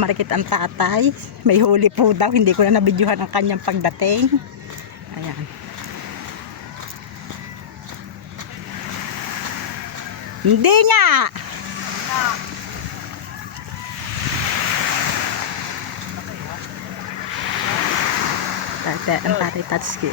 kamarikit ang tatay. May huli po daw. Hindi ko na nabidyuhan ang kanyang pagdating. Ayan. Hindi nga! Ang tatay Tatsuki.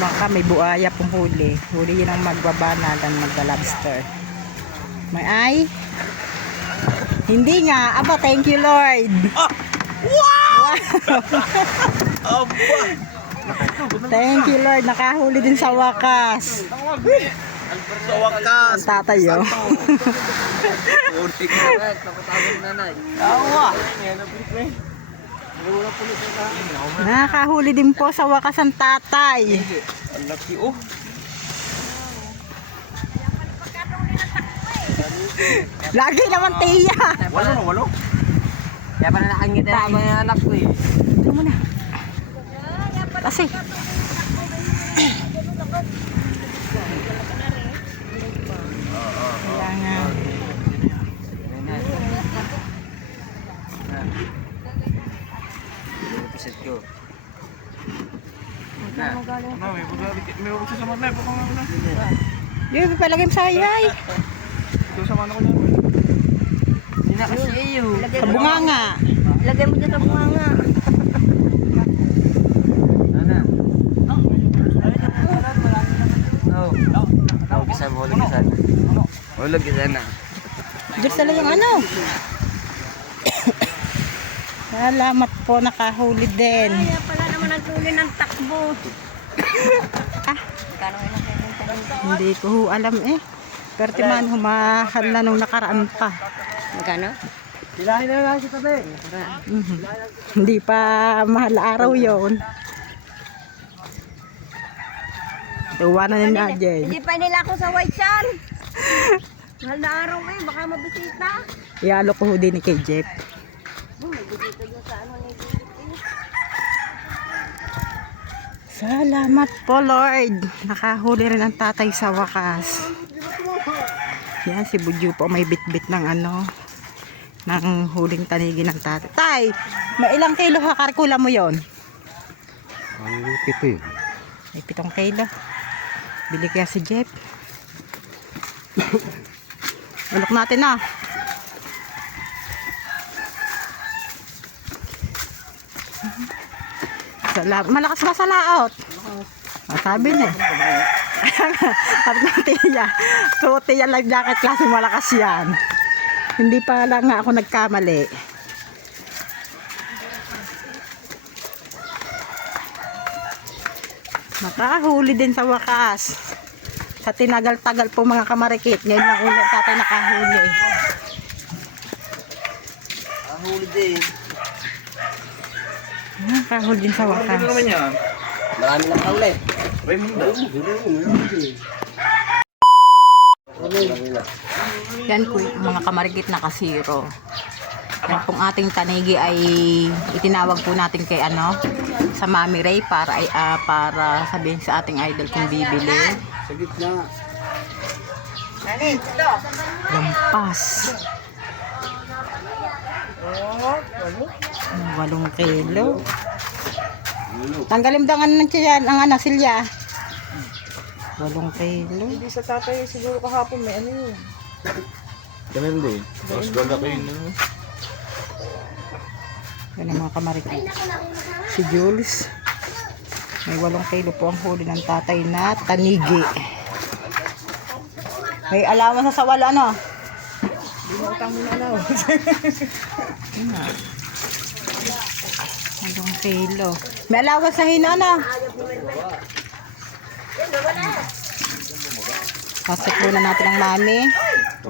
Baka may buaya pong huli. Huli yun ang magbabana dan magda-lobster. May ay? Hindi nga. Aba, thank you Lord. Wow! Thank you Lord. Nakahuli din sa wakas. Sa wakas. Ang tatay oh. Nakahuli din po sa wakas ang tatay. Ang laki oh. Lagi naman tiya. Walo. Kaya pa na nakangita ang mga anak ko eh. Ito muna. Kasi. Kailangan. Pisit ko. May upo sa mga po kung ano. Yung palagay mo sa ayay. Ito sa mga ko na. Hindi na kasi iyo. Sa bunganga. Lagay mo dyan sa bunganga. Ano? Oh, bisa mo ulit isa. Ulag isa na. Diyos sila yung ano. Salamat po, nakahuli din. Kaya pala naman ang tuloy ng takbo. Magkano nga lang kayo ng tanong? Hindi ko ho alam eh. Pero timan, humahal na nung nakaraan pa. Magkano? Silahin na lang kita be. Hindi pa mahal araw yon. Iwanan na dyan. Hindi pa nila ako sa white shan. Mahal na araw eh, baka mabisita. Ialo ko ho din ni kay Jeff. May bisita dyan sa ano ni Salamat po Lord. Nakahuli rin ang tatay sa wakas. Yan si Budyo po may bitbit ng ano. Ng huling tanigi ng tatay. Tay! May ilang kilo hakarkula mo yon? Ang lupit eh. May 7 kilo. Bili kaya si Jeff. Ulok natin na. Malakas ba sa laot? Sabi niya. Sabi ng tiya. Suotin yan life jacket klase malakas yan. Hindi pa lang nga ako nagkamali. Nakahuli din sa wakas. Sa tinagal-tagal po mga kamarikit. Ngayon lang ulit tatay nakahuli. Ahuli din. Nakahuli din sa wakas. Ano naman yan? Marami lang kauli. Raimundo. Yan po yung mga kamarikit na kasiro. Yan pong ating tanigi ay itinawag po natin kay ano sa Mami Ray para para sabihin sa ating idol kung bibili. Sa gitna. Lampas. 8 kilo. Tanggalin daw ng tiyan ang anak silya. 8 kilo. Hindi sa tatay siguro kahapon may ano yun. Ganun din. Mas ganda kayo na. Yan ang mga kamarikit. Si Jules. May 8 kilo po ang huli ng tatay na tanigi. May alawan sa sawala ano? Binutang mo na ano. 8 kilo. May alawan sa hina ano? Pasok muna natin ang mami.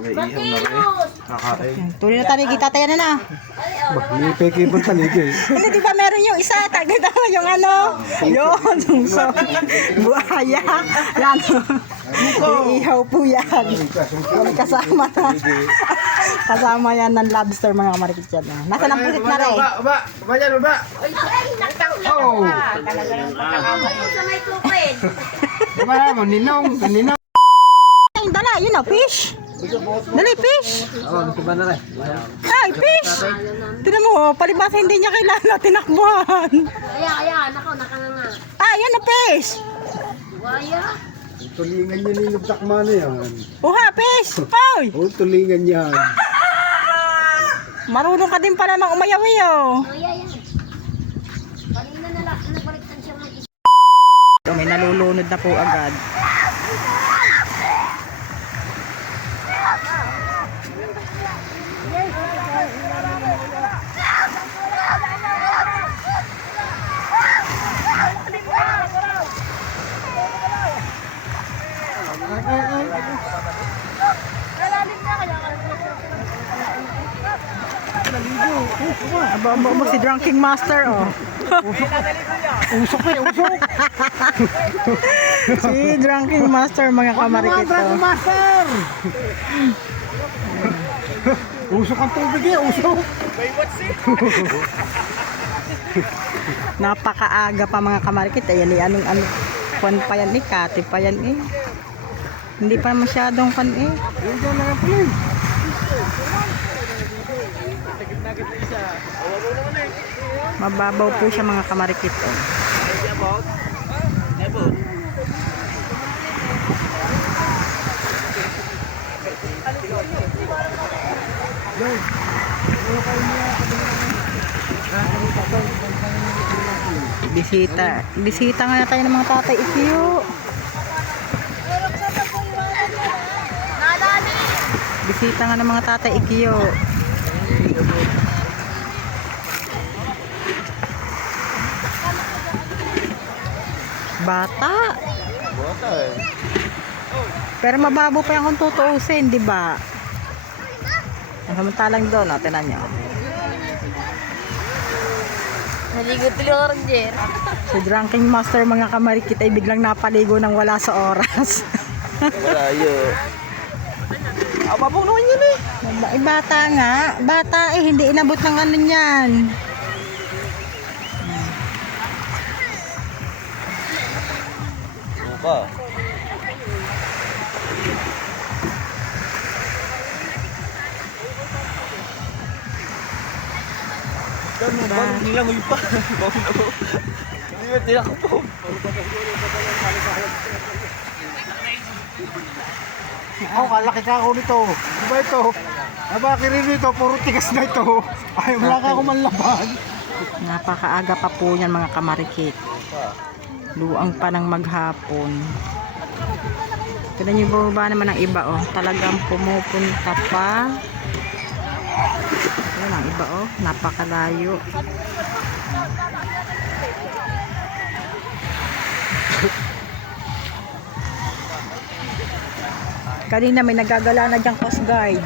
May ihaw na rin. Kakain. Tuloy na tanigi, tatay na na. May peke ibang tanigi. Hindi, di ba meron yung isa? Tagda yung ano? Yun, yung buhaya. Yan. Iihaw po yan. May kasama na. Kasama yan ng lobster mga marikit yan. Nasaan ang pusit na rin? Baba dyan, baba. Oh! Talaga yung pagkakamay. Sa may tupid. Diba mo, ninong. Ay, dalay. yun na, fish. Dali, fish. Gusto ba na rin? Ay, fish. Tignan mo, palibasa hindi niya kailangan tinakbuhan. Nako, nakanganga. Ah, yan na, fish. Waya. Tulingan niya ni Nagtakma na yan. Uha, fish. Hoy! Tulingan yan. Marunong ka din pala ng umayawi, oh. Waya yan. Kanina nabaliktad siya ng isa. So, may nalulunod na po agad. Aba, si Drunking Master, oh. Usok eh, usok. Si Drunking Master, mga kamarikit, oh. Master! Usok ang tubig eh, usok. Napakaaga pa, mga kamarikit. Ayan eh, anong kwan pa yan eh, kati pa yan eh. Hindi pa masyadong kwan eh. Yan dyan na yan pala. Mababaw po siya, mga kamarikit, oh. Bisita nga na tayo ng mga tatay ikiyo. Bisita nga ng mga tatay ikiyo. Bata. eh. Pero mababaw pa yung kung tutuusin, di ba? Ang samantalang doon, oh, tinan nyo. Naligo tuloy ako rin, Jer. Si Drunking Master, mga kamarikit, ay biglang napaligo ng wala sa oras. Malayo. Mababaw naman yun eh. Bata nga. Bata eh, hindi inabot ng ano niyan. Ano pa? Nilangoy pa. Hindi ba tinakbo? Ako, kalaki ka ako nito. Diba ito? Nabakirin nito, puro tigas na ito. Ay, wala ka ako manlaban. Napakaaga pa po yan, mga kamarikit. Luang pa ng maghapon. Tignan niyo bumaba naman ang iba, oh. Talagang pumupunta pa. Ayan ang iba, oh. Napakalayo. Kanina may nagagala na diyang Coast Guard.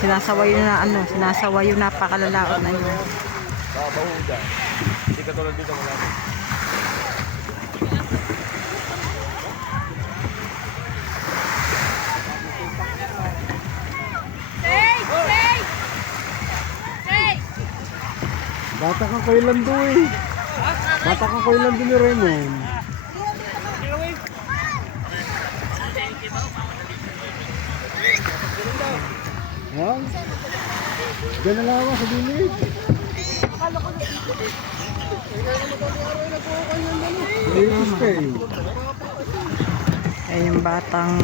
Sinasawayo na ano, sinasawayo, napakalalaot na yun. Babaw dyan. Hindi ka tulad dito malapit. Bata ka kay Lando eh. Bata ka kay Lando ni Raymond. Yan. Diyan na lang ako sa dilig. Litis ka eh. Ay, yung batang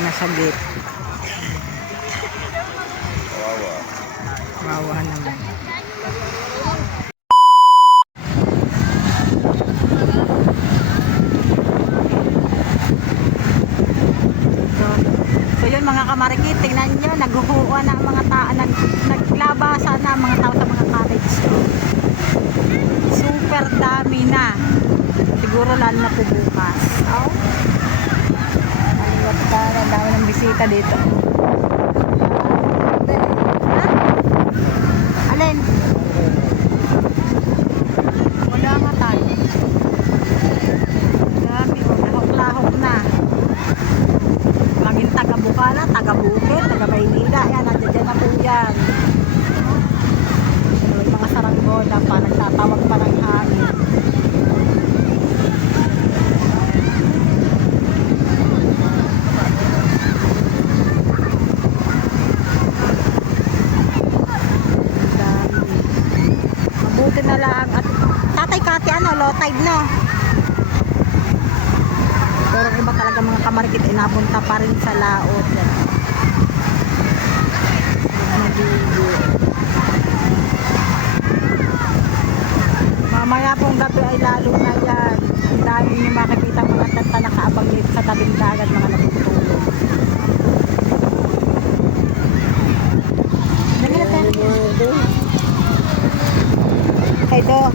nasagip. Kawawa. Wawa naman. So yun, mga kamarikit, tingnan nyo, naghuhuwa na ang mga tao, naglabasa na ang mga tao sa mga cottage. Super dami na. Siguro lalo na po bukas. Oh. Maliwat ka, ang dami ng bisita dito. Ha? Alin? Wala nga tayo. Dami, lahok-lahok na. Maging taga-Bukala, taga-Bukit, taga-Maynila. Ayan, nandiyan na po yan. May mga saranggola pa, nagtatawag pa ng hangin. 12 na lang. At Tatay Kati, ano, low tide no? Pero ang iba talaga mga kamarikit, inapunta pa rin sa laot. Maligo. Mamaya pong gabi ay lalo na yan. Ang dami nyo makikita mga tata nakaabang dito sa tabing dagat, mga natutulog.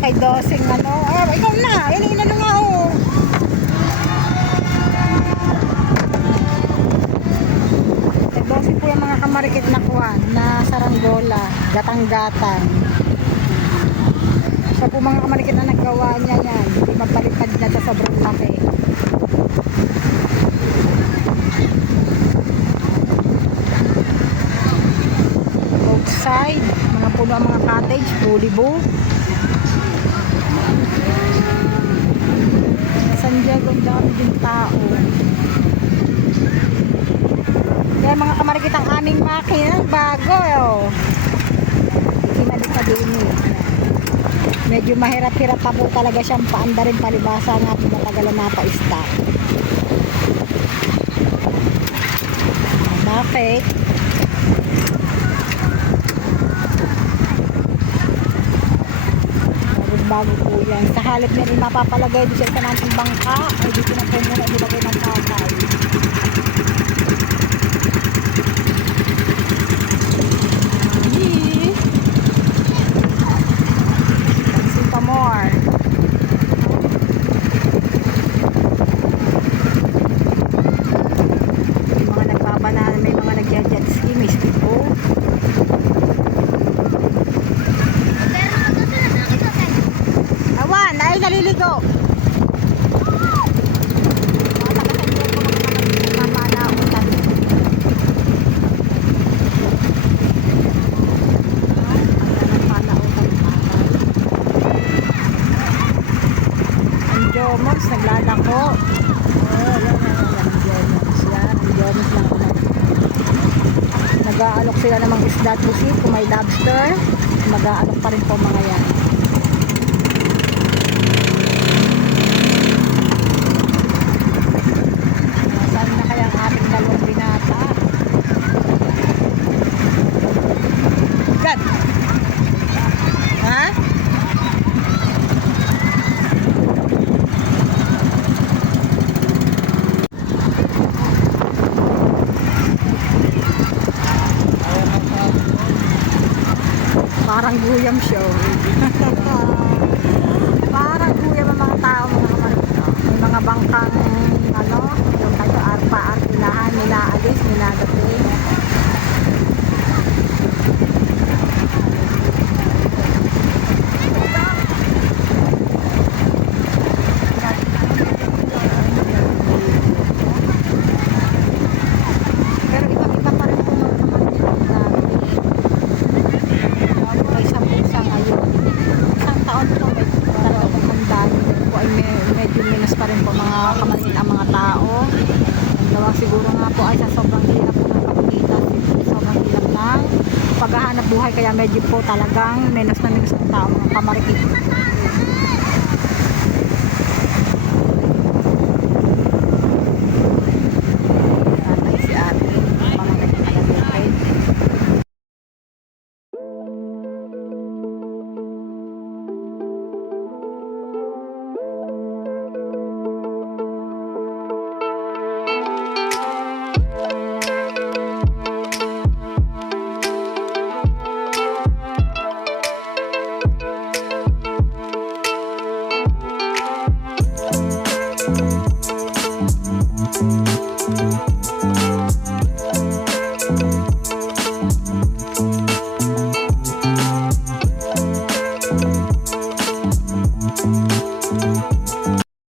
Kay Dosing ano. Ah, ikaw na. Inano nga oh. Kay Dosing po yung mga kamarikit na kuwan na saranggola, gatang-gatang. Siya po mga kamarikit na naggawa niya yan. Hindi magpalipad na sa sobrang laki. Outside, mga puno ang mga cottage, fully booked. San Diego, ang dami din tao. Kaya mga kamarikit ang aming makina, bago. Oh. Kinabit na din eh. Medyo mahirap-hirap pa po talaga siyang paanda rin palibasa nga at matagalan na pa-stop. Bakit? Bago po yan. Sa halip niya rin mapapalagay doon sa isa nating bangka. Ay dito na po muna ilagay ng tatay. Pansin pa more. May mga nagbabanana, may mga nagja-jet ski, may speedboat. Awan, ay naliligo. Ang Jomos, naglalako. Oh, yan. Ang Jomos lang. Nag-aalok sila namang isda at busit. Kung may lobster, mag-aalok pa rin po mga yan. Saan na kaya ang ating dalawang binata? God! Ha? Parang guyam show. Parang guyam ang mga tao, mga kamarito. May mga bangkang ano, yung tayo arpa-arpilahan, nila alis, nila dating. Pero iba-iba pa rin po mga kamarito. May sa ngayon. Isang taon po may talagang handaan po ay medyo minus pa rin po mga kamarita ang mga tao. Ang gawa siguro nga po ay sa sobrang hirap po ng pagkita, sobrang hirap ng paghahanap buhay kaya medyo po talagang minus na minus ang tao mga kamarikit.